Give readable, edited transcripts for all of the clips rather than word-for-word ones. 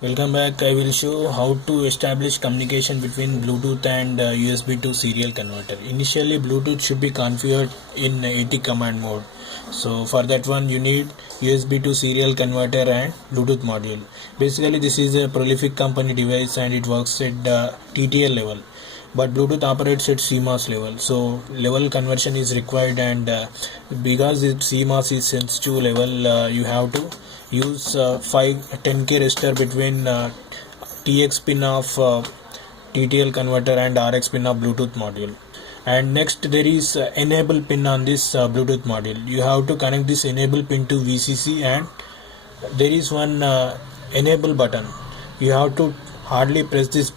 Welcome back. I will show how to establish communication between Bluetooth and USB to serial converter. Initially, Bluetooth should be configured in AT command mode. So for that one, you need USB to serial converter and Bluetooth module. Basically, this is a prolific company device and it works at TTL level. But Bluetooth operates at CMOS level, so level conversion is required, and because CMOS is sensitive level, you have to use 10K resistor between TX pin of TTL converter and RX pin of Bluetooth module. And next there is enable pin on this Bluetooth module. You have to connect this enable pin to VCC, and there is one enable button. You have to tightly press this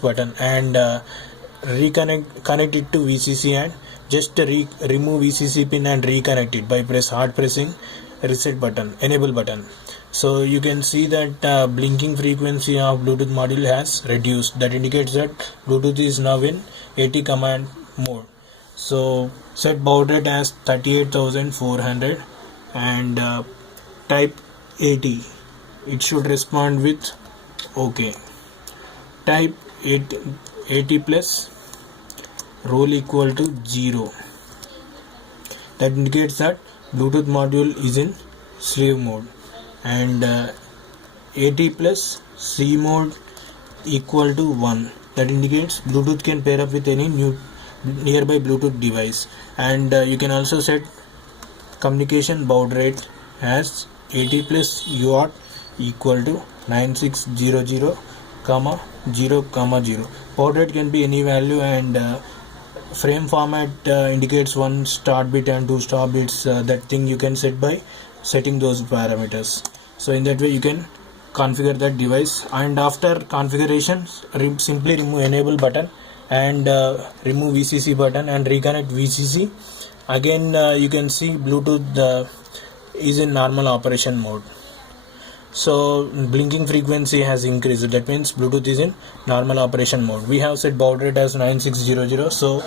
button and connect it to VCC, and just remove VCC pin and reconnect it by hard pressing reset button, enable button. So you can see that blinking frequency of Bluetooth module has reduced. That indicates that Bluetooth is now in AT command mode. So set baud rate as 38,400 and type AT. It should respond with OK. Type 80 plus roll equal to 0. That indicates that Bluetooth module is in sleeve mode, and 80 plus C mode equal to 1. That indicates Bluetooth can pair up with any nearby Bluetooth device. And you can also set communication baud rate as 80 plus UART equal to 9600, 0, 0. Baud rate can be any value, and frame format indicates one start bit and two stop bits. That thing you can set by setting those parameters. So in that way you can configure that device. And after configuration, simply remove enable button and remove VCC button and reconnect VCC. Again you can see Bluetooth is in normal operation mode. So blinking frequency has increased. That means Bluetooth is in normal operation mode. We have set baud rate as 9600. So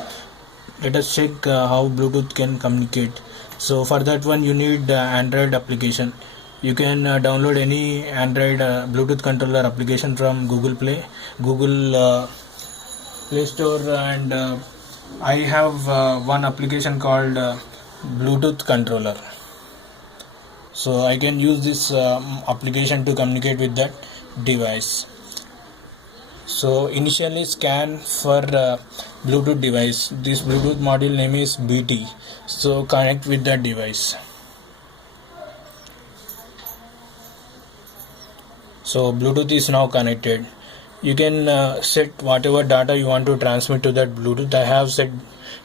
let us check how Bluetooth can communicate. So for that one you need Android application. You can download any Android Bluetooth controller application from Google Play Store, and I have one application called Bluetooth controller. So I can use this application to communicate with that device. So initially scan for Bluetooth device. This Bluetooth module name is BT. So connect with that device. So Bluetooth is now connected. You can set whatever data you want to transmit to that Bluetooth. I have set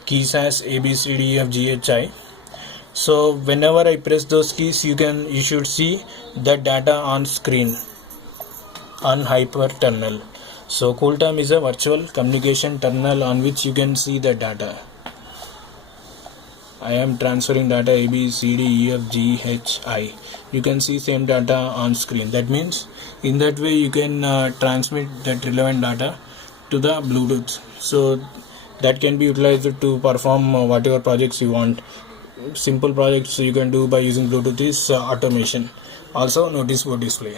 keys as A, B, C, D, E, F, G, H, I. So whenever I press those keys, you should see that data on screen on hyper terminal. So CoolTerm is a virtual communication terminal on which you can see the data. I am transferring data A, B, C, D, E, F, G, H, I. You can see same data on screen. That means in that way you can transmit that relevant data to the Bluetooth. So that can be utilized to perform whatever projects you want. Simple projects you can do by using Bluetooth is automation. Also notice board display.